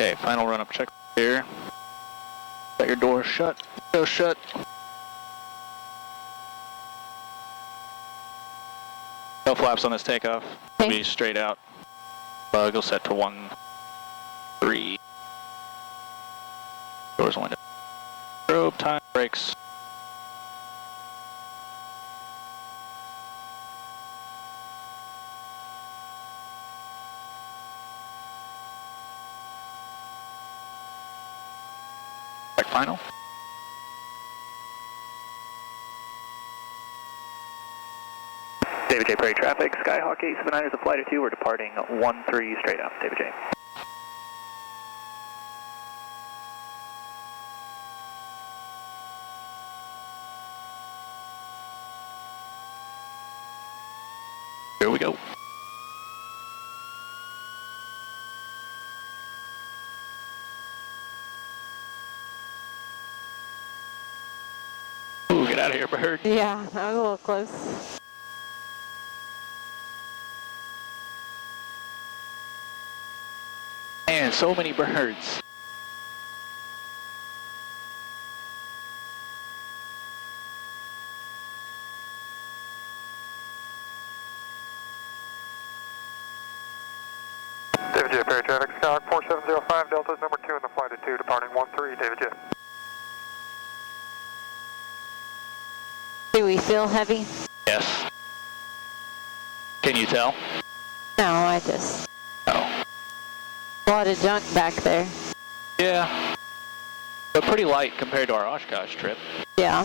Okay, final run up check here. Got your door shut. Go shut. No flaps on this takeoff. Okay. Be straight out. Go set to 1-3. Doors window. Probe time brakes. Check final. David J. Prairie traffic, Skyhawk 879 is a flight of 2. We're departing 1-3 straight out. David J. Here we go. Ooh, get out of here, bird. Yeah, that was a little close. Man, so many birds. David J. Prairie traffic, Skyhawk 4705 Delta, number 2 in the flight of 2, departing 1-3, David J. Do we feel heavy? Yes. Can you tell? No, I just... No. A lot of junk back there. Yeah. But pretty light compared to our Oshkosh trip. Yeah.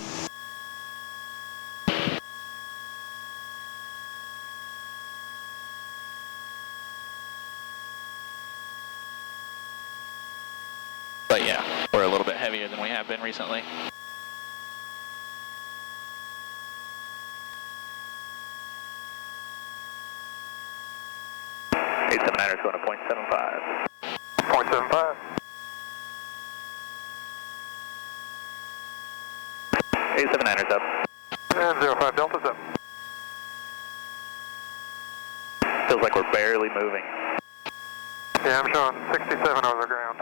But yeah, we're a little bit heavier than we have been recently. Eight 7-9ers going to 0.75. 0.75. 8 7-9ers up. And 05 Delta's up. Feels like we're barely moving. Yeah, I'm showing 67 over the ground.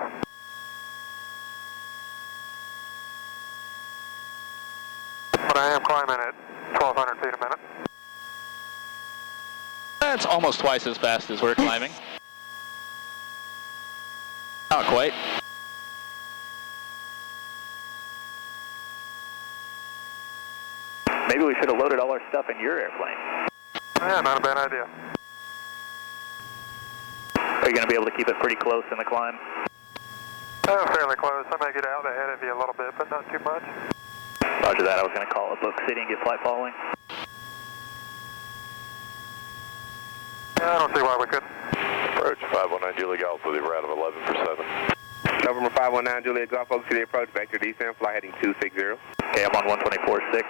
But I am climbing at 1,200 feet a minute. That's almost twice as fast as we're climbing. Not quite. Maybe we should have loaded all our stuff in your airplane. Yeah, not a bad idea. Are you going to be able to keep it pretty close in the climb? Oh, fairly close. I may get out ahead of you a little bit, but not too much. Roger that. I was going to call it Book City and get flight following. Yeah, I don't see why we couldn't. Approach 519 Julie Golf with a route of 11 for 7. November 519 Juliet Golf, Oak City approach, vector descent, fly heading 260. Okay, I'm on 124.6.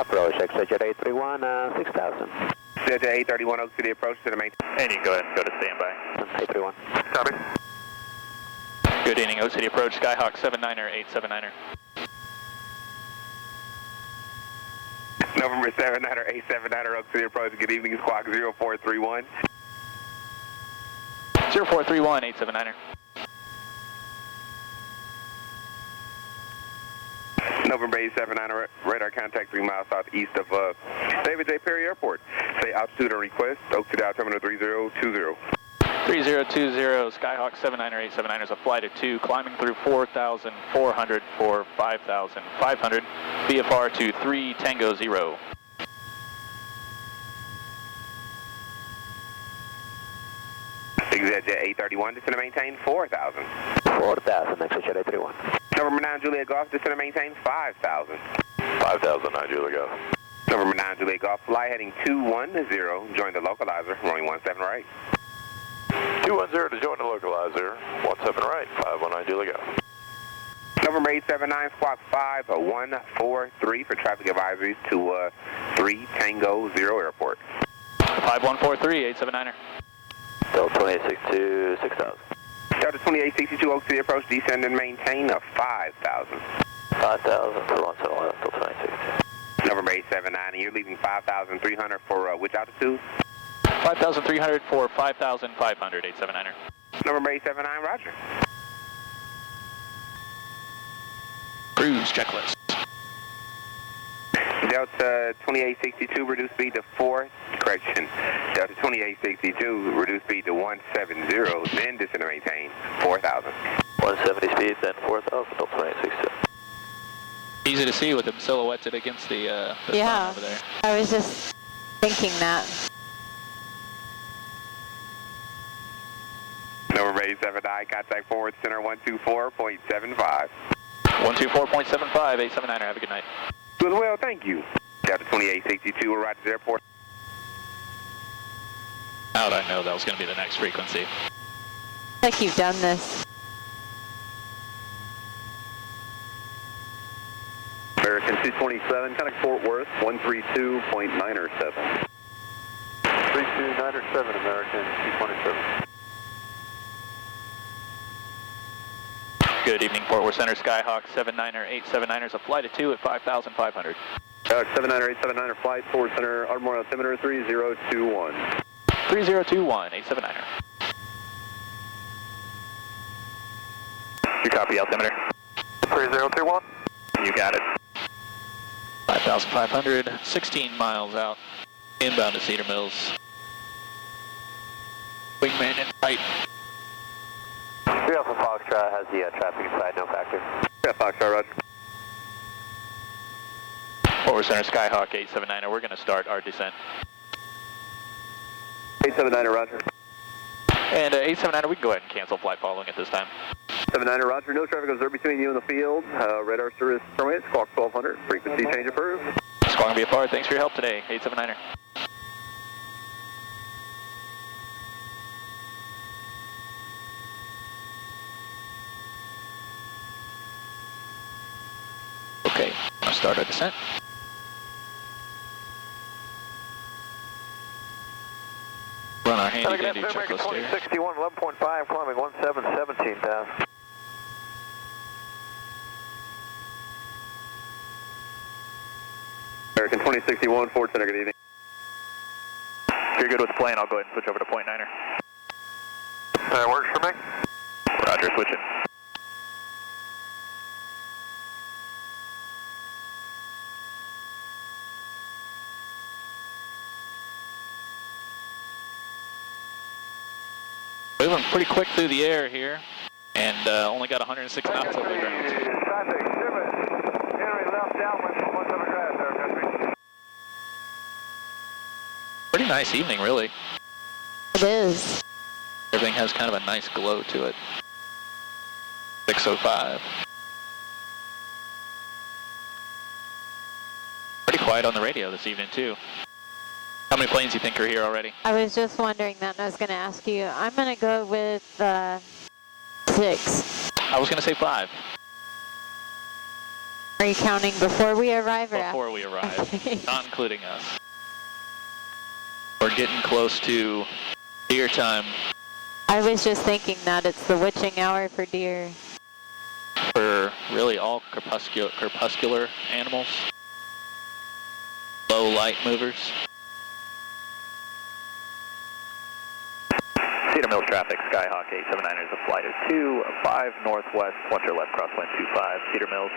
Approach, Exeter 831, 6000. Delta 831 Oak City approach to the main. And you can go ahead and go to standby. 831. Copy. Good evening, Oak City approach, Skyhawk 79er, 879er. November 79er, 879er Oak City approach, good evening, squawk 0431. 0431, 879er. November 879er, radar contact 3 miles southeast of David J. Perry Airport. Say altitude and request, Oak City out terminal 3020. 3020, Skyhawk 79er, 879er is a flight of 2, climbing through 4,400 for 5,500, VFR to 3 Tango 0. Exit 831, descend and maintain 4,000. 4000, Exeter 831. November 9 Juliet Golf, descend and maintain 5,000. 5009 Julie Golf. November 9 Juliet Golf, fly heading 210, join the localizer, running 17 right. 210 to join the localizer, 17 right, 519 Julie Golf. November 879, squawk 5143 for traffic advisories to 3 Tango 0 Airport. 5143, 879er. Delta 2862, 6000. Delta 2862 Oak City approach, descend and maintain 5,000. 5000 for 171, Delta 2862. November 879, and you're leaving 5,300 for which altitude? 5,300 for 5,500, 879er. November 879, roger. Cruise checklist. Delta 2862, reduce speed to 4, correction. Delta 2862, reduce speed to 170, then descend and maintain 4,000. 170 speed, then 4,000, Delta 2862. Easy to see with them silhouetted against the sun Yeah, over there. I was just thinking that. November 879, contact forward center 124.75. 124.75, 879er, have a good night. Good well, thank you. Delta 2862, we're right to the airport. How did I know that was going to be the next frequency? Like you've done this. American 227, contact Fort Worth, 132.907. 3297, American 227. Good evening, Fort Worth Center, Skyhawk 79er, 879ers, a flight of 2 at 5,500. 79er, 879er, flight, Forward Center, automotive altimeter 3021. 3021, 879er. You copy altimeter? 3021. You got it. 5,500, 16 miles out, inbound to Cedar Mills. Wingman in sight. Alpha Foxtrot has the traffic inside, no factor. Yeah, Foxtrot, roger. Fort Worth Center, Skyhawk 879er, we're going to start our descent. 879er, roger. And 879er, we can go ahead and cancel flight following at this time. 79er, roger. No traffic observed between you and the field. Radar service terminates. Squawk 1200. Frequency change approved. Squawk BFR, thanks for your help today, 879er. Okay, I'll start our descent. Run our handy-dandy checklist here. 61, 11.5, climbing 1717 down. American 2061, Fort Center, good evening. If you're good with the plane, I'll go ahead and switch over to point niner. That works for me. Roger, switching. Moving pretty quick through the air here, and only got 106 knots over the ground. Traffic, service. Henry left downwind from 17 grass there, country. Pretty nice evening, really. It is. Everything has kind of a nice glow to it. 6:05. Pretty quiet on the radio this evening, too. How many planes do you think are here already? I was just wondering that, and I was going to ask you. I'm going to go with 6. I was going to say 5. Are you counting before we arrive or after? Before we arrive, not including us. We're getting close to deer time. I was just thinking that it's the witching hour for deer. For really all crepuscular animals. Low light movers. Cedar Mills traffic, Skyhawk 879 is a flight of 2, 5 northwest, 1 to left, crosswind 25, Cedar Mills.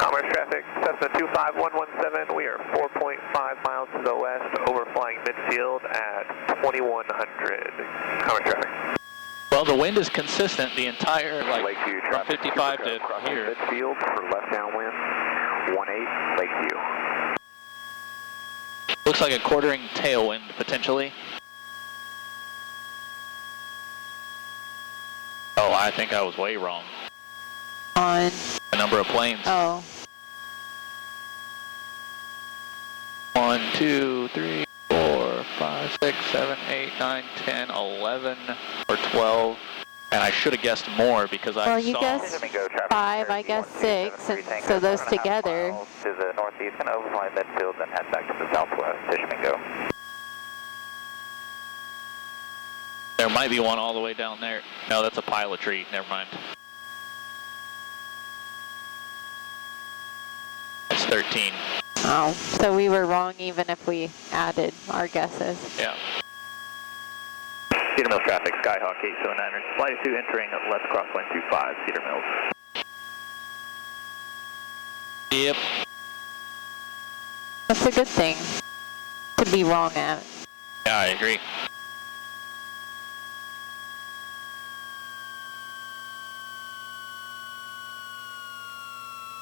Commerce traffic, Cessna 25117, we are 4.5 miles to the west, overflying midfield at 2100. Commerce traffic. Well, the wind is consistent the entire, like, from 55 to here. Midfield for left downwind, 18, Lakeview. Looks like a quartering tailwind, potentially. Oh, I think I was way wrong. On. The number of planes. Oh. 1, 2, 3, 4, 5, 6, 7, 8, 9, 10, 11, or 12. And I should have guessed more because I saw... Well, you guessed 5, I guess 6, and so those together. To the northeast and overfly midfield, then head back to the southwest. Tishomingo. There might be one all the way down there. No, that's a pile of tree. Never mind. It's 13. Oh, so we were wrong even if we added our guesses. Yeah. Cedar Mills traffic, Skyhawk 879er, flight 2 entering left crosswind 25, Cedar Mills. Yep. That's a good thing to be wrong at. Yeah, I agree.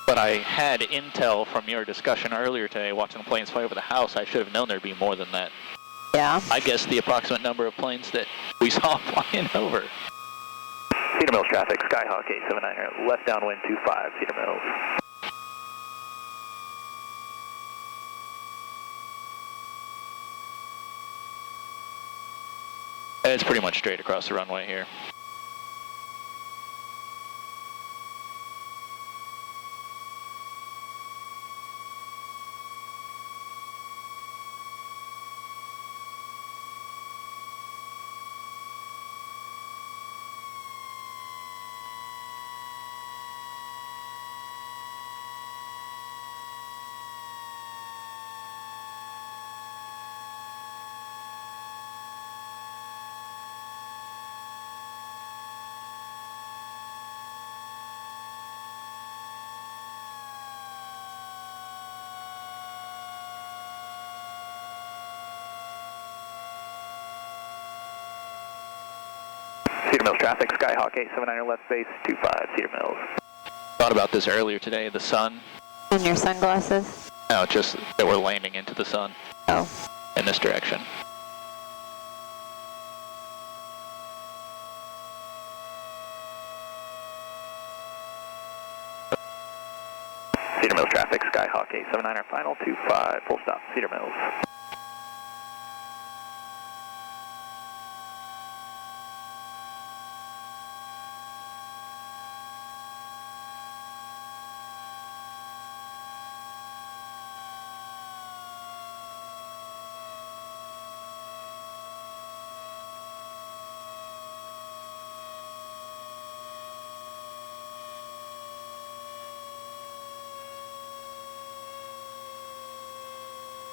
But I had intel from your discussion earlier today, watching the planes fly over the house. I should have known there'd be more than that. Yeah. I guess the approximate number of planes that we saw flying over. Cedar Mills traffic, Skyhawk 879er, left downwind 25, Cedar Mills. It's pretty much straight across the runway here. Cedar Mills traffic, Skyhawk 879er, left base 25, Cedar Mills. Thought about this earlier today, the sun. And your sunglasses? No, just that we're landing into the sun. Oh. In this direction. Cedar Mills traffic, Skyhawk 879er, final 25, full stop, Cedar Mills.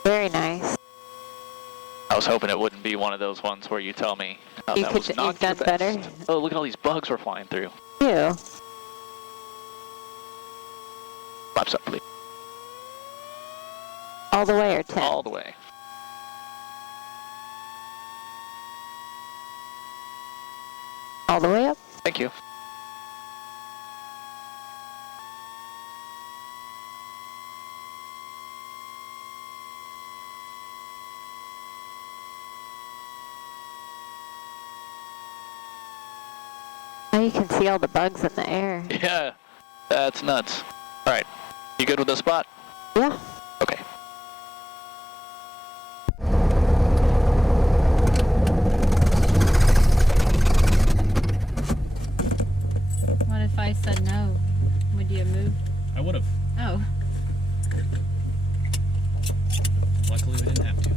Very nice. I was hoping it wouldn't be one of those ones where you tell me, oh, You that could, was not you've done your better. best. Oh, look at all these bugs we're flying through. You. Flaps up, please. All the way or 10? All the way. All the way up? Thank you. Now you can see all the bugs in the air. Yeah, that's nuts. All right, you good with the spot? Yeah. Okay. What if I said no? Would you have moved? I would have. Oh. Luckily we didn't have to.